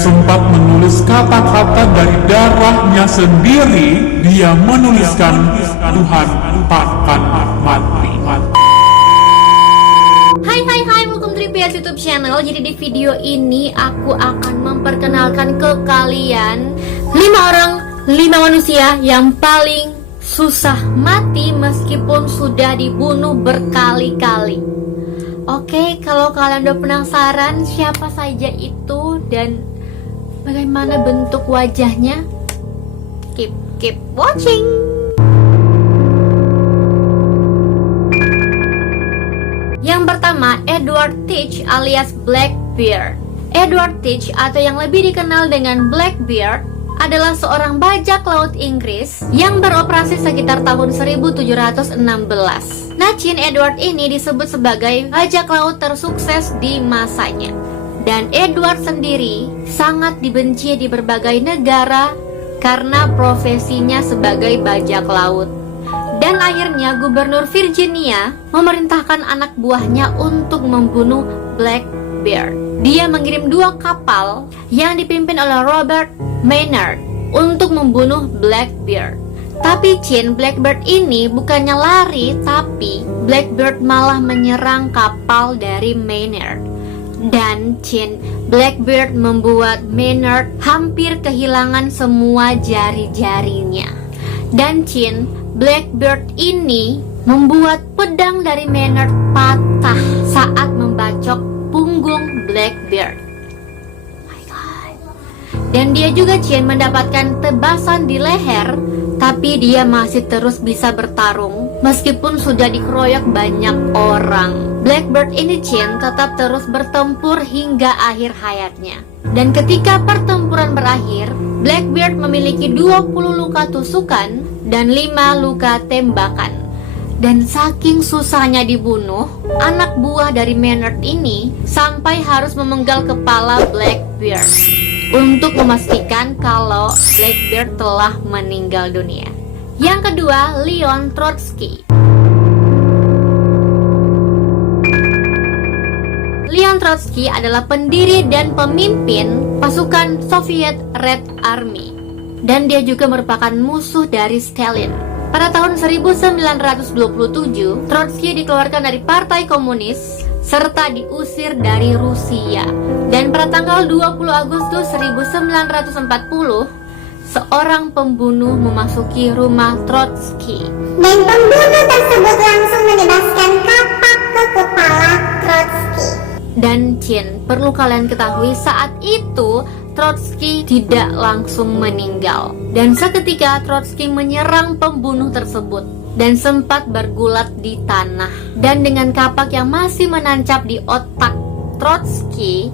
sempat menulis kata-kata dari darahnya sendiri. Dia menuliskan, Tuhan takkan mati. Hai, welcome to DPS YouTube channel. Jadi di video ini aku akan memperkenalkan ke kalian 5 manusia yang paling susah mati meskipun sudah dibunuh berkali-kali. Oke, kalau kalian udah penasaran siapa saja itu dan bagaimana bentuk wajahnya, keep watching. Yang pertama, Edward Teach alias Blackbeard. Edward Teach atau yang lebih dikenal dengan Blackbeard adalah seorang bajak laut Inggris yang beroperasi sekitar tahun 1716. Nah, Edward ini disebut sebagai bajak laut tersukses di masanya. Dan Edward sendiri sangat dibenci di berbagai negara karena profesinya sebagai bajak laut. Dan akhirnya Gubernur Virginia memerintahkan anak buahnya untuk membunuh Blackbeard. Dia mengirim 2 kapal yang dipimpin oleh Robert Maynard untuk membunuh Blackbeard. Tapi Blackbeard ini bukannya lari, tapi Blackbeard malah menyerang kapal dari Maynard. Dan Blackbeard membuat Maynard hampir kehilangan semua jari-jarinya. Dan Blackbeard ini membuat pedang dari Maynard patah saat membacok punggung Blackbeard. Dan dia juga mendapatkan tebasan di leher, tapi dia masih terus bisa bertarung meskipun sudah dikeroyok banyak orang. Blackbeard ini tetap terus bertempur hingga akhir hayatnya. Dan ketika pertempuran berakhir, Blackbeard memiliki 20 luka tusukan dan 5 luka tembakan. Dan saking susahnya dibunuh, anak buah dari Maynard ini sampai harus memenggal kepala Blackbeard untuk memastikan kalau Blackbeard telah meninggal dunia. Yang kedua, Leon Trotsky. Leon Trotsky adalah pendiri dan pemimpin pasukan Soviet Red Army. Dan dia juga merupakan musuh dari Stalin. Pada tahun 1927, Trotsky dikeluarkan dari Partai Komunis serta diusir dari Rusia. Dan pada tanggal 20 Agustus 1940, seorang pembunuh memasuki rumah Trotsky. Dan pembunuh tersebut langsung menebaskan kapak ke kepala Trotsky. Dan perlu kalian ketahui saat itu Trotsky tidak langsung meninggal. Dan seketika Trotsky menyerang pembunuh tersebut dan sempat bergulat di tanah. Dan dengan kapak yang masih menancap di otak Trotsky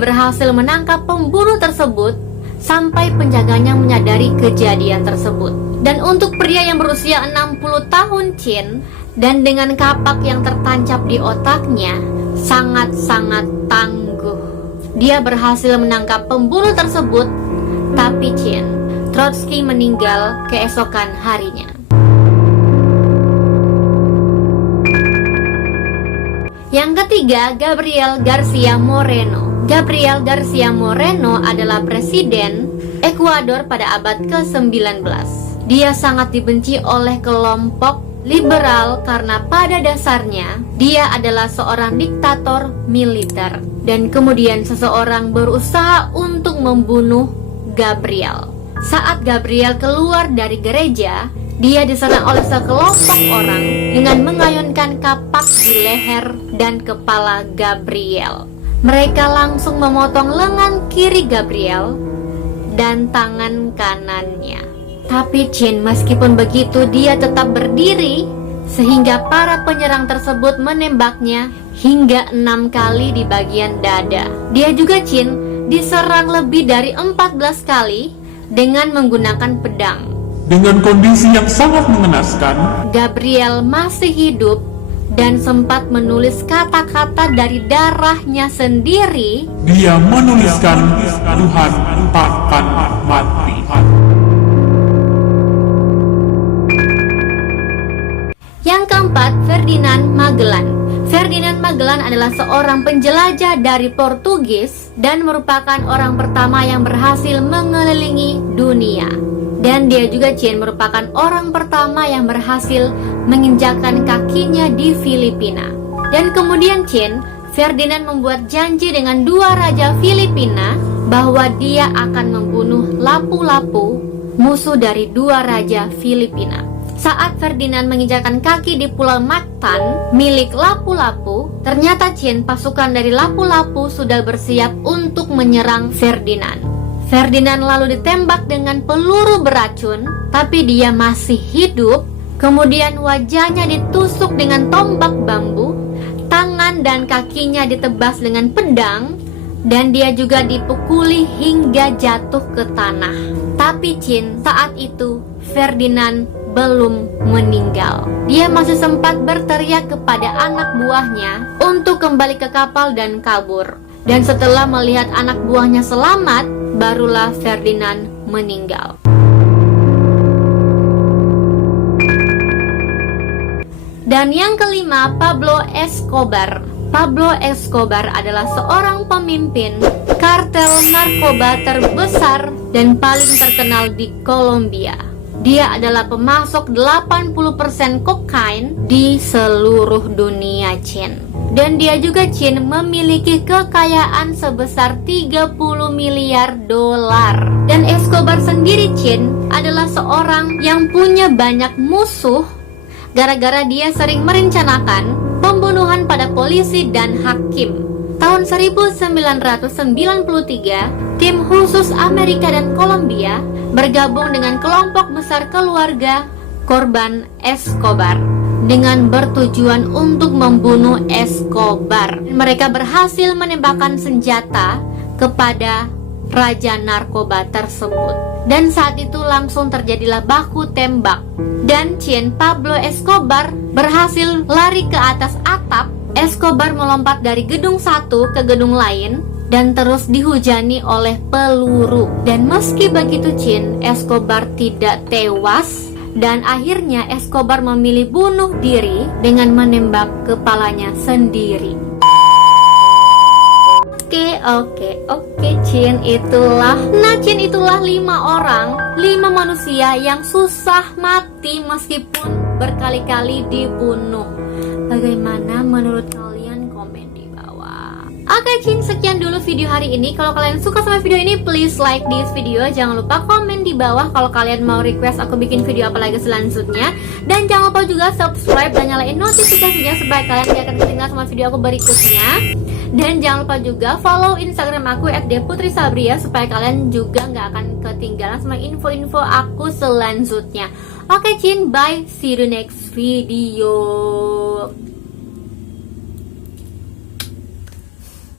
berhasil menangkap pembunuh tersebut sampai penjaganya menyadari kejadian tersebut. Dan untuk pria yang berusia 60 tahun dan dengan kapak yang tertancap di otaknya, sangat-sangat tangguh. Dia berhasil menangkap pembunuh tersebut, tapi Trotsky meninggal keesokan harinya. Yang ketiga, Gabriel Garcia Moreno. Gabriel Garcia Moreno adalah presiden Ekuador pada abad ke-19. Dia sangat dibenci oleh kelompok liberal karena pada dasarnya dia adalah seorang diktator militer. Dan kemudian seseorang berusaha untuk membunuh Gabriel. Saat Gabriel keluar dari gereja, dia diserang oleh sekelompok orang dengan mengayunkan kapak di leher dan kepala Gabriel. Mereka langsung memotong lengan kiri Gabriel dan tangan kanannya. Tapi meskipun begitu dia tetap berdiri, sehingga para penyerang tersebut menembaknya hingga 6 kali di bagian dada. Dia juga diserang lebih dari 14 kali dengan menggunakan pedang. Dengan kondisi yang sangat mengenaskan, Gabriel masih hidup dan sempat menulis kata-kata dari darahnya sendiri. dia menuliskan, Tuhan takkan mati. Yang keempat, Ferdinand Magellan. Ferdinand Magellan adalah seorang penjelajah dari Portugis dan merupakan orang pertama yang berhasil mengelilingi dunia. Dan dia juga merupakan orang pertama yang berhasil menginjakkan kakinya di Filipina. Dan kemudian Ferdinand membuat janji dengan dua raja Filipina bahwa dia akan membunuh Lapu-Lapu, musuh dari dua raja Filipina. Saat Ferdinand menginjakkan kaki di Pulau Mactan milik Lapu-Lapu, ternyata pasukan dari Lapu-Lapu sudah bersiap untuk menyerang Ferdinand. Ferdinand lalu ditembak dengan peluru beracun, tapi dia masih hidup. Kemudian wajahnya ditusuk dengan tombak bambu, tangan dan kakinya ditebas dengan pedang, dan dia juga dipukuli hingga jatuh ke tanah. Tapi saat itu Ferdinand belum meninggal. Dia masih sempat berteriak kepada anak buahnya untuk kembali ke kapal dan kabur. Dan setelah melihat anak buahnya selamat, barulah Ferdinand meninggal. Dan yang kelima, Pablo Escobar. Pablo Escobar adalah seorang pemimpin kartel narkoba terbesar dan paling terkenal di Kolombia. Dia adalah pemasok 80% kokain di seluruh dunia, Dan dia juga, memiliki kekayaan sebesar 30 miliar dolar. Dan Escobar sendiri, adalah seorang yang punya banyak musuh gara-gara dia sering merencanakan pembunuhan pada polisi dan hakim. Tahun 1993, tim khusus Amerika dan Kolombia bergabung dengan kelompok besar keluarga korban Escobar dengan bertujuan untuk membunuh Escobar. Mereka berhasil menembakkan senjata kepada raja narkoba tersebut. Dan saat itu langsung terjadilah baku tembak. Dan Pablo Escobar berhasil lari ke atas atap. Escobar melompat dari gedung satu ke gedung lain dan terus dihujani oleh peluru. Dan meski begitu, Escobar tidak tewas. Dan akhirnya Escobar memilih bunuh diri dengan menembak kepalanya sendiri. Oke, itulah 5 manusia yang susah mati meskipun berkali-kali dibunuh. Bagaimana menurut kalian? Komen di bawah. Oke, sekian dulu video hari ini. Kalau kalian suka sama video ini, please like this video. Jangan lupa komen di bawah kalau kalian mau request aku bikin video apa lagi selanjutnya. Dan jangan lupa juga subscribe dan nyalain notifikasinya supaya kalian tidak akan ketinggalan sama video aku berikutnya. Dan jangan lupa juga follow Instagram aku @deputrisabria supaya kalian juga nggak akan ketinggalan sama info-info aku selanjutnya. Oke, bye. See you next video.